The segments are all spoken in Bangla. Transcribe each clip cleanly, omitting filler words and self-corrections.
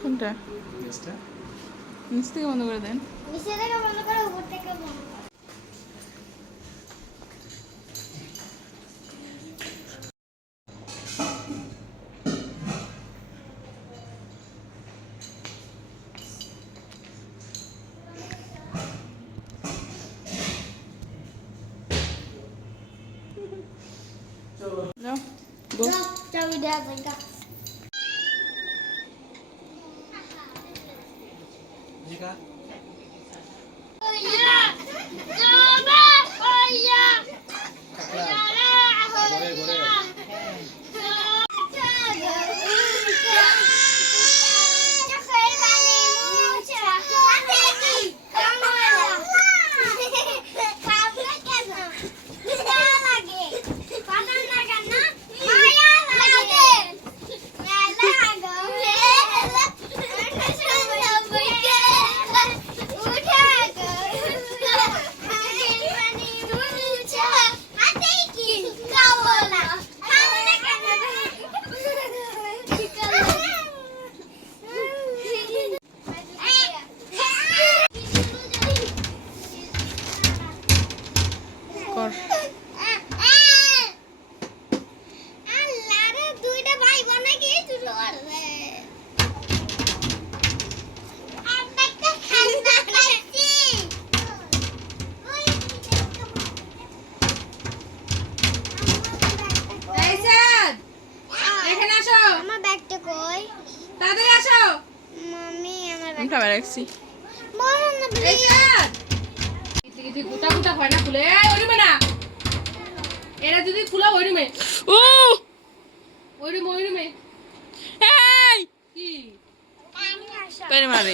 কোনটা? গ্যাসটা নিচ থেকে বন্ধ করে দেন। নিচে থেকে বন্ধ করে উপর থেকে বন্ধ করে। যাও গো। চাবি দেওয়া জায়গা। জিকা ঘরে ঘরে কর। এখানে আসো। আমার ব্যাগটা কই? তাড়াতাড়ি আসো। মাম্মি আমার আমি ক্যামেরা রাখছি। বলো না প্লিজ। কিছু গোটা গোটা হয় না খুলে। এই ওইরুমে না। এরা যদি খুলে ওইরুমে। ও ওইরুমে। এই কি? পেরে মারে।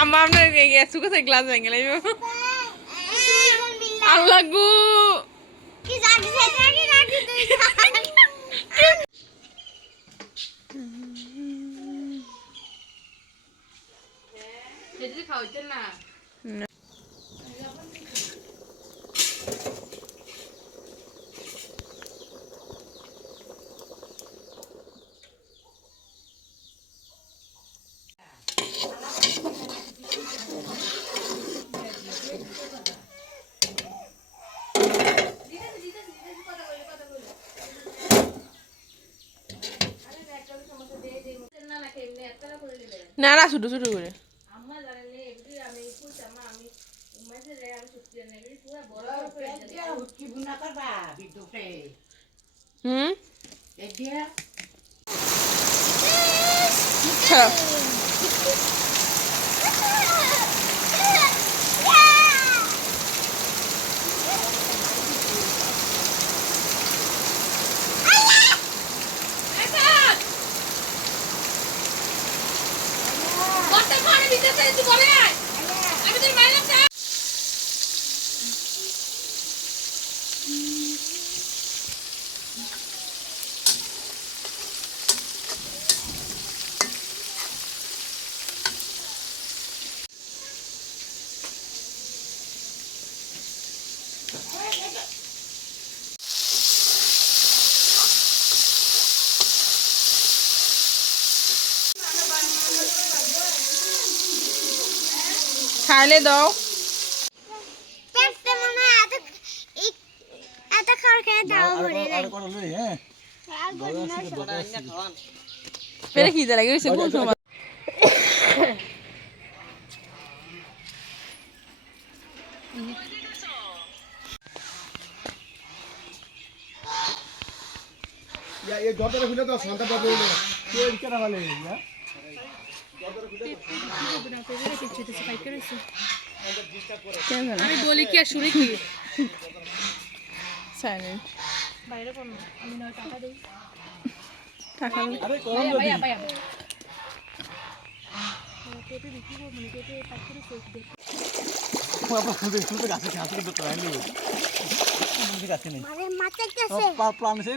আমার সুখে গ্লাস ভেঙে লাগবে। আল্লাহ গো। কি জাগছে জাগি রাখি তুই। যদি খাওয়াইছেন না। না না ছোট ছোট করে হুম খাইলে দাও। পেটটা মনে হয় এত খাওয়ার খেয়ে দাও ভরে নাই। হ্যাঁ পেরে খিদে লাগে গেছে কোন সময়। ये दरदरे खुले तो शांता बाबू ने ये क्या वाले या আমি বলি কি আর শুনি কি সাইলেন্ট বাইরে কোন আমি নয় টাকা দেই টাকা अरे कौन दो ভাইয়া ভাইয়া পেটে বিক্রি করব মানে পেটে পাখিরে চোখ দেখ पापा खुद खुद गाছে গাছে তো ট্রাই লো मुझे गाছে नहीं মানে মাথা কাছে प्लान से